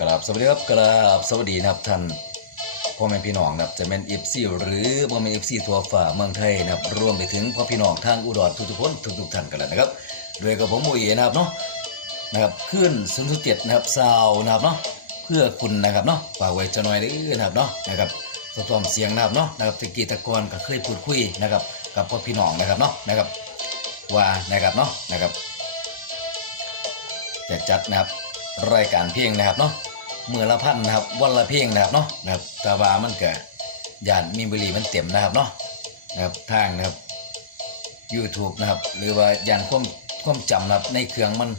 กราบสวัสดีครับกราบสวัสดีนะครับท่านพ่อแม่พี่น้องนะครับจะเป็นเอฟซีหรือพ่อแม่เอฟซีทัวฝ่าเมืองไทยนะครับรวมไปถึงพ่อพี่น้องทางอุดรทุกๆคนทุกๆท่านกันแล้วนะครับโดยกับผมโมเอนะครับเนาะนะครับขึ้นศูนย์เจ็ดนะครับซาวนะครับเนาะเพื่อคุณนะครับเนาะฝากไว้จะหน่อยเด้อนะครับเนาะนะครับสะท้อนเสียงนะครับเนาะนะครับตะกี้ตะกอนก็เคยพูดคุยนะครับกับพ่อพี่น้องนะครับเนาะนะครับว่านะครับเนาะนะครับจะจัดนะครับรายการเพลงนะครับเนาะ มือละพันนะครับ วันละเพลงนะครับเนาะนะครับตาบามันเกิดยานมีบุหรีมันเต็มนะครับเนาะนะครับทางนะครับ YouTube นะครับ หรือว่ายานควมควมจำนะครับในเครื่องมัน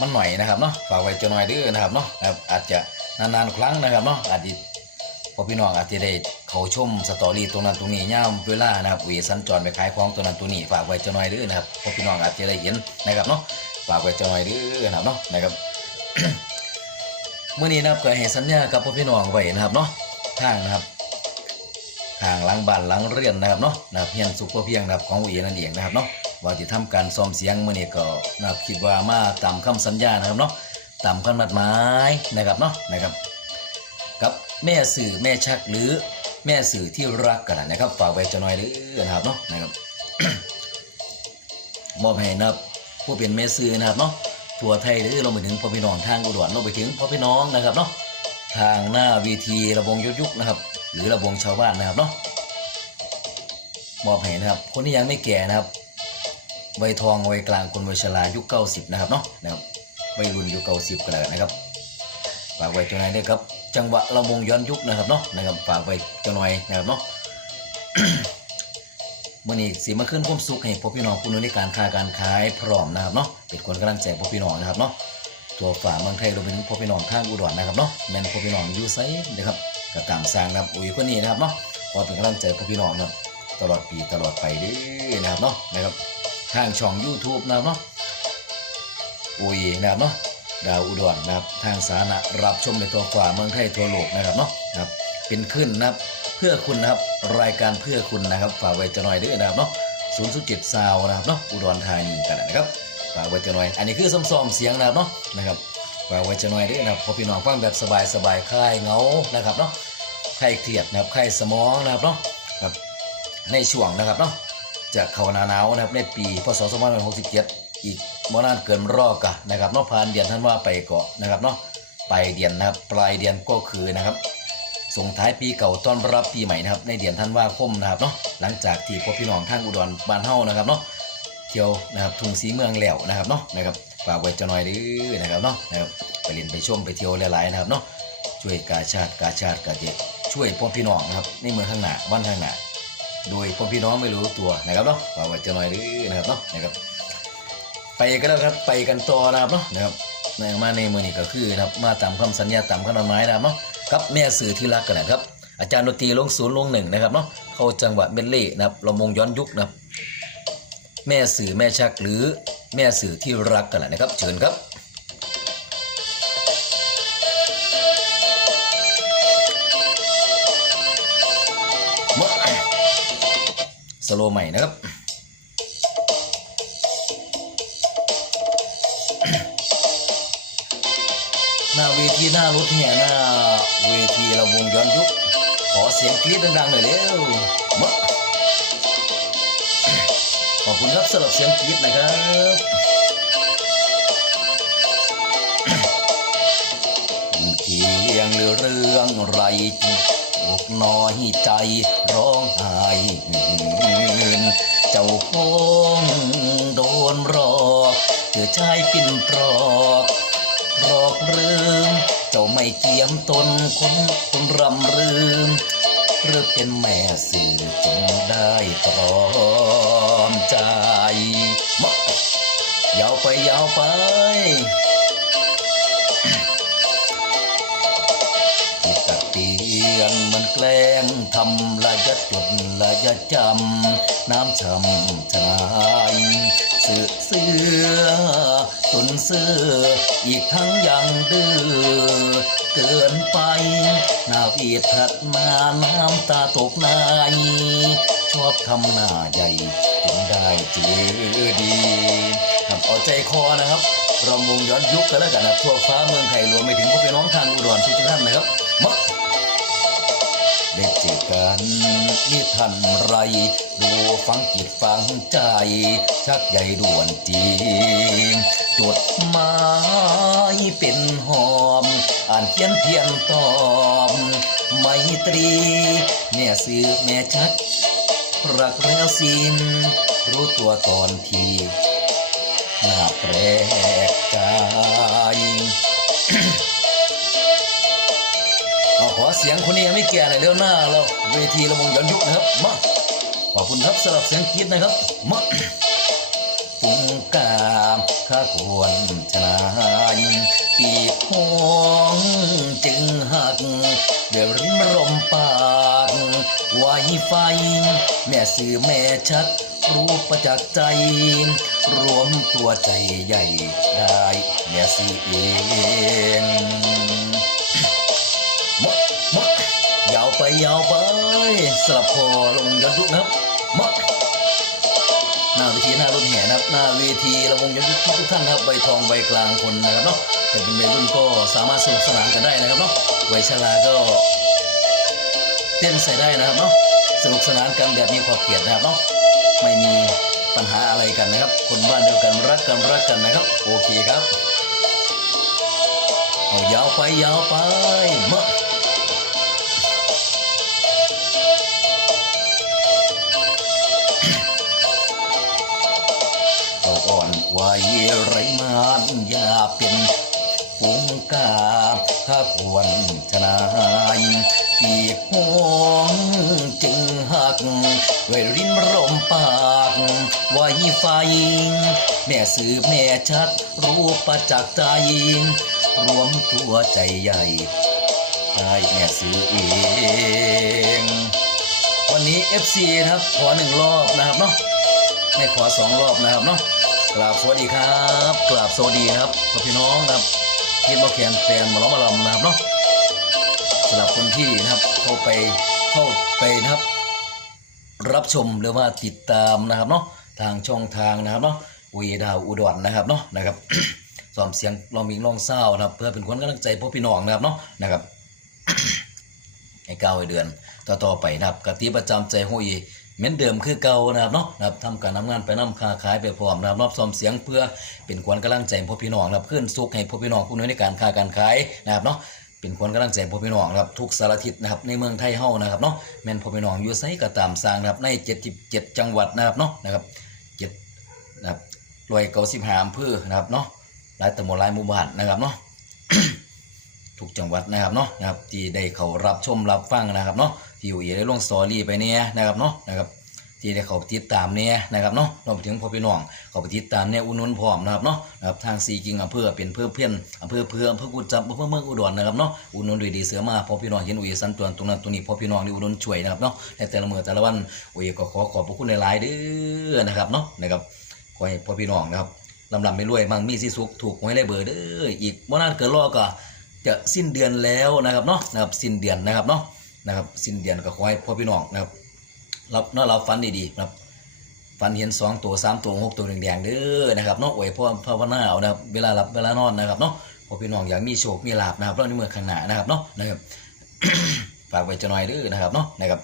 มันหน่อยนะครับเนาะฝากไว้จะหน่อยด้อนะครับเนาะนะครับอาจจะนานๆครั้งนะครับเนาะอาจจะพอพี่น้องอาจจะได้เขาชมสตอรี่ตรงนั้นตรงนี้ย่ามเวลานะครับเวสัญจรไปขายของตัวนั้นตัวนี้ฝากไว้จะหน่อยด้อนะครับพอพี่น้องอาจจะได้เห็นนะครับเนาะฝากไว้จะหน่อยด้อนะครับเนาะนะครับ เมื่อนี้นะครับก็ให้สัญญากับพ่อพี่น้องไว้นะครับเนาะทางนะครับทางหลังบ้านหลังเรือนนะครับเนาะนะครับเพียงสุขเพียงนะครับของอุเอนั่นเองนะครับเนาะว่าจะทำการซ่อมเสียงเมื่อนี้ก็นะครับคิดว่ามาตามคำสัญญานะครับเนาะตามคำนัดหมายนะครับเนาะนะครับกับแม่สื่อแม่ชักหรือแม่สื่อที่รักกันนะครับฝากไว้จะหน่อยเด้อนะครับเนาะนะครับมอบให้นะครับผู้เป็นแม่ซื้อนะครับเนาะ ทั่วไทยหรือลงไปถึงพ่อพี่น้องทางอุดรลงไปถึงพ่อพี่น้องนะครับเนาะทางหน้าวีทีระบงยุกยุกนะครับ หรือระบงชาวบ้านนะครับเนาะมอบให้นะครับ คนที่ยังไม่แก่นะครับวัยทองวัยกลางคนวัยชรายุคเก้าสิบนะครับเนาะนะครับวัยรุ่นยุคเก้าสิบก็แล้วนะครับฝากไว้จังหน่อยด้วยครับ จังหวะระบงย้อนยุคนะครับเนาะนะครับฝากไว้จังหน่อยนะครับเนาะ มื่อนี้สีมาขึ้นความสุขให้พวกพี่น้องผู้นู้นในการค้าการขายพร้อมนะครับเนาะเป็นคนกำลังใจพวกพี่น้องนะครับเนาะตัวฝ่าเมืองไทยรวมไปถึงพวกพี่น้องทางอุดรนะครับเนาะแม่นพวกพี่น้องอยู่ไซนะครับก็ตามสร้างนะครับอุ้ยคนนี้นะครับเนาะขอเป็นกำลังใจพวกพี่น้องนะครับตลอดปีตลอดไปด้อนะครับเนาะนะครับทางช่อง YouTube นะครับเนาะอุ้ยนะครับเนาะดาวอุดรนะครับทางสาธารณะรับชมในตัวฝ่าเมืองไทยทั่วโลกนะครับเนาะนะครับเป็นขึ้นนะครับเพื่อคุณนะครับ รายการเพื่อคุณนะครับ ฝากไว้จะหน่อยด้วยนะครับเนาะศูนย์สุเจ็ดซาวนะครับเนาะอุดรธานีกันนะครับฝากไว้จะหน่อย อันนี้คือซ้อมๆเสียงนะครับเนาะนะครับฝากไว้จะหน่อยด้วยนะครับพอพี่น้องฟังแบบสบายๆคลายเงานะครับเนาะคลายเครียดนะครับคลายสมองนะครับเนาะครับในช่วงนะครับเนาะจะเข้าหนาหนาวนะครับในปีพศ2567 อีกบ่นานเกินรอกะนะครับเนาะผ่านเดือนท่านว่าไปเกาะนะครับเนาะไปเดือนนะครับปลายเดือนก็คือนะครับ ส่งท้ายปีเก่าต้อนรับปีใหม่นะครับในเดือนธันวาคมนะครับเนาะหลังจากที่พวกพี่น้องทางอุดรบ้านเฮานะครับเนาะเที่ยวนะครับทุ่งสีเมืองแล้วนะครับเนาะนะครับฝากไว้จะหน่อยด้อนะครับเนาะนะครับไปเรียนไปชมไปเที่ยวหลายๆนะครับเนาะช่วยกาชาติกาชาติกาเจ็ช่วยพวกพี่น้องนะครับในเมืองข้างหน้าบ้านข้างหน้าโดยพวกพี่น้องไม่รู้ตัวนะครับเนาะฝากไว้จะหน่อยด้อนะครับเนาะนะครับไปกันแล้วครับไปกันต่อนะครับเนาะนะครับในมาในมือนี้ก็คือนะครับมาตามคำสัญญาตามคำนำไม้นะครับเนาะ กับแม่สื่อที่รักกันนะครับ อาจารย์ดนตรีลงศูนย์ลงหนึ่งนะครับเนาะเข้าจังหวะเมดเล่นะครับเรามงย้อนยุคนะแม่สื่อแม่ชักหรือแม่สื่อที่รักกันนะครับ เชิญครับสโลใหม่นะครับ หน้าเวทีหน้ารถแห่หน้าเวทีเราวงย้อนยุคขอเสียงกรี๊ดดังๆหน่อยเร็วมาขอบคุณครับสำหรับเสียงกรี๊ดนะครับเพียงเรื่องไรอกน้อยใจร้องไห้เจ้าคงโดนหลอกเธอชายปิ่นปลอก รอกลืมเจ้าไม่เจียมตนคนคนรำลืมหรือเป็นแม่สื่อจึงได้ตรอมใจมะยาวไปยาวไปที่ตักเตียนมันแกล้งทำละยะจดละยะจำ น้ำช้ำชายเสือเสือ จนซื่ออีกทั้งยังดื้อเกินไปหน้าวีถัดมาน้ำตาตกนาย ชอบทำหน้าใหญ่ถึงได้เจอดีทำเอาใจคอนะครับ เราวงย้อนยุคกันแล้วกันนะทั่วฟ้าเมืองไทยรวมไปถึงพวกพี่น้องทางอุดรทุกท่านนะครับ ได้เจอกันนี่ท่านไร ดูฟังจิตฟังใจ ชักใยด่วนจีจดหมายเป็นหอม อ่านเขียนเพียงตอบไมตรี แม่ซื้อแม่ชัด รักแล้วสิ้นรู้ตัวตอนที่น่าแปล เสียงคนนี้ยังไม่แก่เลยเร็วหน้าเราเวทีระวงย้อนยุคนะครับมาขอบคุณครับสำหรับเสียงกรีดนะครับมาปุงกามข้าควรชนะปีกห้องจึงหักเดี๋ยวริมรมปากไวไฟ แม่สื่อแม่ชัด รู้ประจักษ์ใจ รวมตัวใจใหญ่ได้แม่สื่อเอง ไปยาวไปสลับคอลงยอนยุคนะครับมะหน้าเวทีหน้ารถแห่นะครับ หน้าเวทีระวงยอนยุคทุกท่านนะครับใบทองใบกลางคนนะครับเนาะแต่เป็นวัยรุ่นก็สามารถสนุกสนานกันได้นะครับเนาะวัยชราก็เต้นใส่ได้นะครับเนาะสนุกสนานกันแบบมีขอบเขตนะครับเนาะไม่มีปัญหาอะไรกันนะครับ คนบ้านเดียวกันรักกันรักกันนะครับ โอเคครับเอายาวไปยาวไปมา อ่อนไรมานอย่าเป็นฝูงกาข้าควรชนะปีกห้องจึงหักไว้ริมรมปากไว้ไฟ แม่สืบแม่ชัดรู้ประจักษ์ใจ รวมตัวใจใหญ่ได้แม่ซื้อเองวันนี้ FC นะครับ ขอหนึ่งรอบนะครับเนาะไม่ขอสองรอบนะครับเนาะ กราบสวัสดีครับกราบสวัสดีครับพ่อพี่น้องครับที่มาแขนแฟนมาล้อมาลำนะครับเนาะสำหรับคนที่นะครับเข้าไปเข้าไปนะครับ รับชมหรือว่าติดตามนะครับเนาะทางช่องทางนะครับเนาะวีดาวอุดรนะครับเนาะนะครับซ้อมเสียงลองมิงลองเศร้านะครับ เพื่อเป็นคนกำลังใจพ่อพี่น้องนะครับเนาะนะครับให้เก้าให้เดือนต่อต่อไปนะครับกติประจำใจห้อย เหมือนเดิมคือเก่านะครับเนาะนะครับทำการทำงานไปนำค้าขายไปพร้อมนะครับรอบซ้อมเสียงเพื่อเป็นขวัญกำลังใจพ่อพี่น้องนะครับเพื่อนสุขให้พ่อพี่น้องผู้น้อยในการค้าการขายนะครับเนาะเป็นขวัญกำลังใจพ่อพี่น้องนะครับทุกสารทิศนะครับในเมืองไทยเฮานะครับเนาะแม่นพ่อพี่น้องอยู่ไสก็ตามสร้างนะครับใน77จังหวัดนะครับเนาะนะครับเจ็ดนะครับรวยเก้าสิบหาอำเภอนะครับเนาะหลายตำบลหลายหมู่บ้านนะครับเนาะทุกจังหวัดนะครับเนาะนะครับที่ได้เขารับชมรับฟังนะครับเนาะ ที่อยู่ได้ลงสตอรี่ไปเนี่ยนะครับเนาะนะครับที่ได้เขาติดตามเนี่ยนะครับเนาะรวมไปถึงพ่อพี่น้องเขาไปติดตามเนี่ยอุ่นนุนพร้อมนะครับเนาะนะครับทางซีกิงอำเภอเป็นเพื่อเพื่อนอำเภอเพื่ออำเภอกุจับอำเภอเมืองอุดรนะครับเนาะอุ่นนุนด้วยดีเสือมาพ่อพี่น้องเห็นอุยสันตัวตรงนั้นตรงนี้พ่อพี่น้องที่อุ่นนุนช่วยนะครับเนาะในแต่ละมือแต่ละวันอุยก็ขอขอบพระคุณหลายๆเด้อนะครับเนาะนะครับขอให้พ่อพี่น้องนะครับลำลำไม่รวยมั่งมีสีสุขถูกหวยได้เบอร์เด้ออีกว่านานเกินรอก็จะสิ้นเดือนแล้วนะครับเนาะนะครับสิ้นเดือนนะครับเนาะ นะครับ สิ้นเดือนก็ขอให้พ่อพี่น้องนะครับรับเนาเราฝันดีๆนะครับฝันเห็นสองตัวสามตัวหกตัวแดงๆเด้อนะครับเนาะอวยพ่อภาวนาเอานะครับเวลาหลับเวลานอนนะครับเนาะพ่อพี่น้องอยากมีโชคมีลาภนะครับแล้วในเมื่อข้างหน้านะครับเนาะนะครับฝากไว้จะหน่อยเด้อนะครับเนาะนะครับ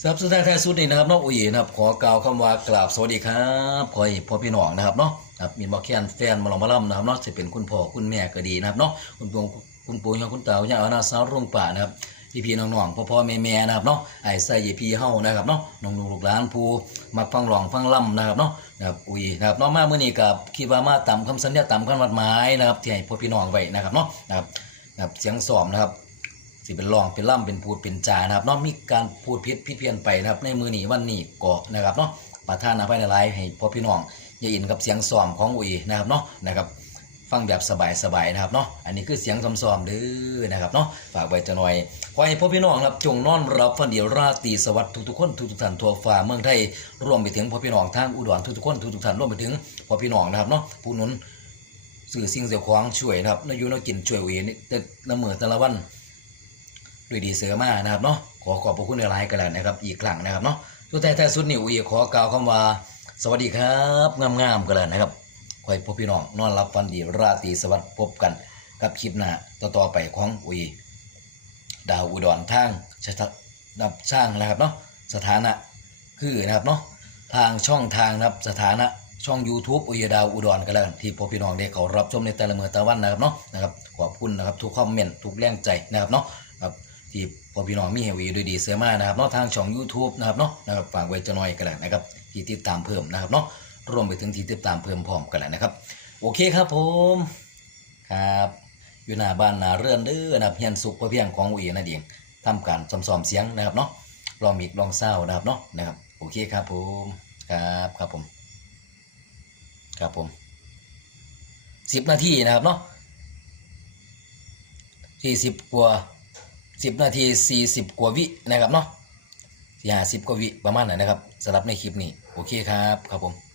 สำหรับสุดท้ายท้ายสุดนี่นะครับเนาะอุ้ยนะครับขอกล่าวคำว่ากราบสวัสดีครับขอให้พ่อพี่น้องนะครับเนาะครับมีบอกแค้นแฟนมาลองมาล่ำนะครับเนาะจะเป็นคุณพ่อคุณแม่ก็ดีนะครับเนาะคุณปู่คุณปู่ย่าคุณตาคุณย่าอาณาสาวรุ่งป่านะครับ พี่พี่ๆน้องๆพ่อพ่อแม่แม่นะครับเนาะไอ้ใส่ยายพี่เฮานะครับเนาะน้องลูกหลานผู้มักฟังร้องฟังล่ำนะครับเนาะนะครับอุ้ยนะครับเนาะมาเมื่อนี้กับคิดว่ามาตามคำสัญญาตามคำวัดหมายนะครับที่ให้พ่อพี่น้องไว้นะครับเนาะนะครับนะครับเสียงสอมนะครับสิเป็นรองเป็นล่ำเป็นพูดเป็นจานะครับเนาะมีการพูดพิษพิเพียนไปนะครับในมือนี้วันนี้ก็นะครับเนาะประธานอภัยในไลฟ์ให้พ่อพี่น้องอย่าอินกับเสียงซ้อมของอุ้ยนะครับเนาะนะครับ ฟังแบบสบายๆนะครับเนาะอันนี้คือเสียงซ้อมๆเด้อนะครับเนาะฝากไว้จะหน่อยขอให้พ่อพี่น้องครับจงนอนรับฟันเดียวราตรีสวัสดิ์ทุกๆคนทุกๆท่านทั่วฟ้าเมืองไทยรวมไปถึงพ่อพี่น้องทางอุดรทุกๆคนทุกๆท่านรวมไปถึงพ่อพี่น้องนะครับเนาะผู้นุนสื่อสิ่งเสียของช่วยนะครับนอายุนกินช่วยอุยนี่แต่ละเมือแต่ละวันด้วยดีเสือมานะครับเนาะขอขอบพระคุณในไลน์กันแล้วนะครับ อีกครั้งนะครับเนาะสุดท้ายท้ายสุดนี่วีขอกล่าวคำว่า สวัสดีครับงามๆกันแล้วนะครับ คอยพบพี่น้องนอนรับฟันดีราตรีสวัสดิ์พบกันกับคลิปหน้าต่อๆไปของอุยดาวอุดรทางชะตะนับสร้างนะครับเนาะสถานะคือนะครับเนาะทางช่องทางนะครับสถานะช่อง YouTube อุยดาวอุดรกันแล้วที่พอพี่น้องได้เขารับชมในแต่ละมือตะวันนะครับเนาะนะครับขอบคุณนะครับทุกคอมเมนต์ทุกแรงใจนะครับเนาะครับที่พอพี่น้องมีเฮวีด้วยดีเสียมานะครับเนาะทางช่อง YouTube นะครับเนาะนะครับฝากไว้จะน้อยกันแล้วนะครับที่ติดตามเพิ่มนะครับเนาะ รวมไปถึงที่ติดตามเพิ่มพร้อมกันแล้วนะครับ โอเคครับผมครับอยู่หน้าบ้านหน้าเรือนเด้อนะครับเฮียนสุขพระเพียงของอุ๋ยนั่นเองทำการซ่อมๆเสียงนะครับเนาะลองมิกลองเศร้านะครับเนาะนะครับโอเคครับผมครับครับผมครับผมสิบนาทีนะครับเนาะสี่สิบกว่าสิบนาทีสี่สิบกว่าวินะครับเนาะสี่ห้าสิบกว่าวิประมาณนั้นนะครับสำหรับในคลิปนี้โอเคครับครับผม